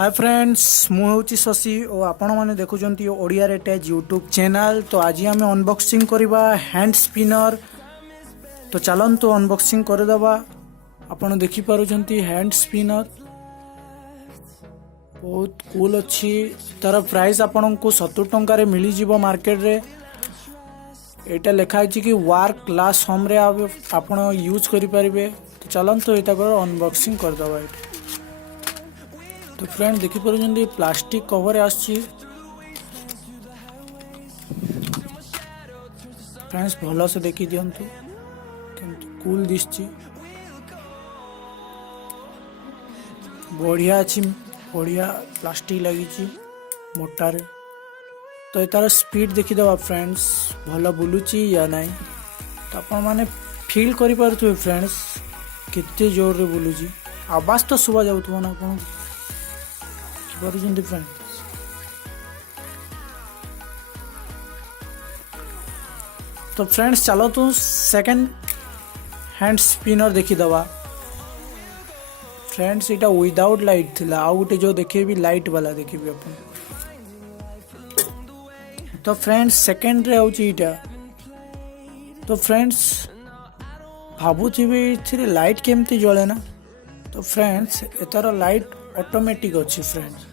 Hi friends मुझे शशि और आपण मैंने देखुंत ओडिया रे टेज यूट्यूब चैनल। तो आज आम अनबॉक्सिंग करवा हैंड स्पिनर। तो चलतु अनबॉक्सिंग करदे। आपण देखिपुंट हैंड स्पिनर बहुत कूल अच्छी। तार प्राइस आपण को 70 टंकार मिल जाव मार्केट रे। एटा लिखाई कि वर्क क्लास होम रे आपण यूज करें। तो चलतु ये अनबॉक्सिंग करदे। तो फ्रेंड देखिपुंट प्लास्टिक कवर आसी। फ्रेंड्स भल से देखी दिंतु कूल दिशची बढ़िया अच्छी बढ़िया प्लास्टिक लगी मोटार। तो तार स्पीड देखीदे फ्रेंड्स भल बुलूची या नहीं। तो आपण माने फील करि पारुथुबे फ्रेंड्स केते जोर रे बुलूची। आवाज तो सुबा जाउथबो ना आपण फ्रेंड्स। तो फ्रेंड्स चलो तो सेकंड हैंड स्पिनर देखी दवा। फ्रेंड्स इटा विदाउट लाइट थिला आ गोटे जो देखे भी लाइट वाला देखे भी अपन। तो फ्रेंड्स सेकंड रे आउची इटा। तो फ्रेंड्स भाबुथिबे इथिरे लाइट केमती जळे ना। तो फ्रेंड्स एतार लाइट ऑटोमेटिक अच्छी। फ्रेंड्स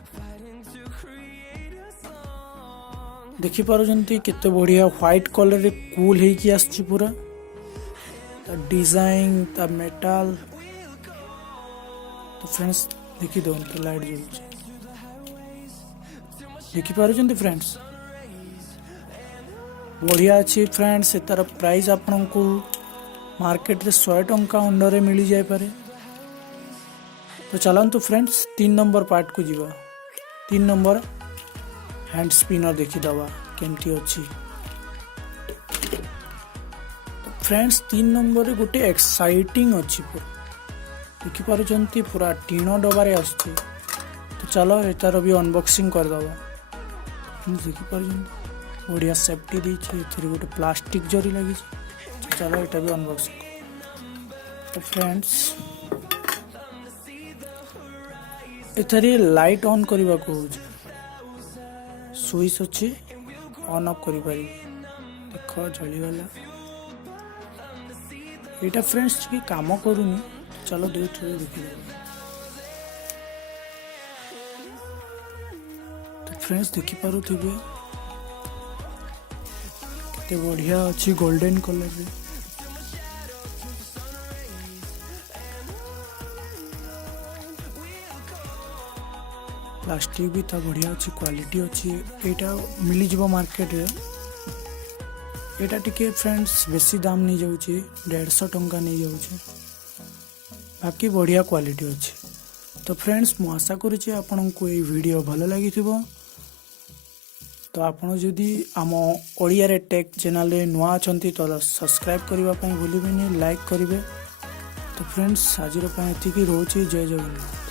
देखी पारुचंती केते बढ़िया व्हाइट कलर रे कूल है कि आछि पूरा। ता डिजाइन ता मेटल। तो फ्रेंड्स देखी दो तो लाइट जलुची देखी पारुचंती फ्रेंड्स बढ़िया अच्छी। फ्रेंड्स तार प्राइस आपन को मार्केट रे 100 टंका अंडर रे मिल जाय पारे। तो चलतु फ्रेंड्स 3 नंबर पार्ट को जीवा। 3 नंबर हैंड स्पिनर देखी दवा केमती अच्छी। तो फ्रेंड्स 3 नंबर गोटे एक्साइटिंग अच्छी पूरा देखी पारुचंती पूरा टीनो डबारे आसुची। तो चलो एतार भी अनबॉक्सिंग करदवा। देखी पारुचंती बढ़िया सेफ्टी देछि। एथि गोटे प्लास्टिक जरी लगी। तो चलो एटा भी अनबॉक्सिंग। तो फ्रेंड्स एथरे लाइट ऑन करने को स्विच अच्छी ऑन ऑफ करि पारि। देख जलीगला यहाँ फ्रेंड्स कि काम करूनी। चलो दुईट देखी। तो फ्रेंड्स देखी पारुथिबे केते बढ़िया अच्छी गोल्डन कलर रे। प्लास्टिक भी था बढ़िया अच्छी क्वालिटी अच्छी। एटा मिल जाव मार्केट रे। एटा टिके फ्रेंड्स बेसी दाम नहीं जाउची 150 टंका नहीं जाउची। बाकी बढ़िया क्वालिटी अच्छी। तो फ्रेंड्स मु आशा करुचे आपन को ये वीडियो भल लगी थिबो। तो आपन जदी आम ओडिया रे टेक चैनल रे नुआ अछंती तो सब्सक्राइब करबा पई भूलिबेनी लाइक करिवे। तो फ्रेंड्स आज रो पई एतिकी रोची। जय जगन्नाथ।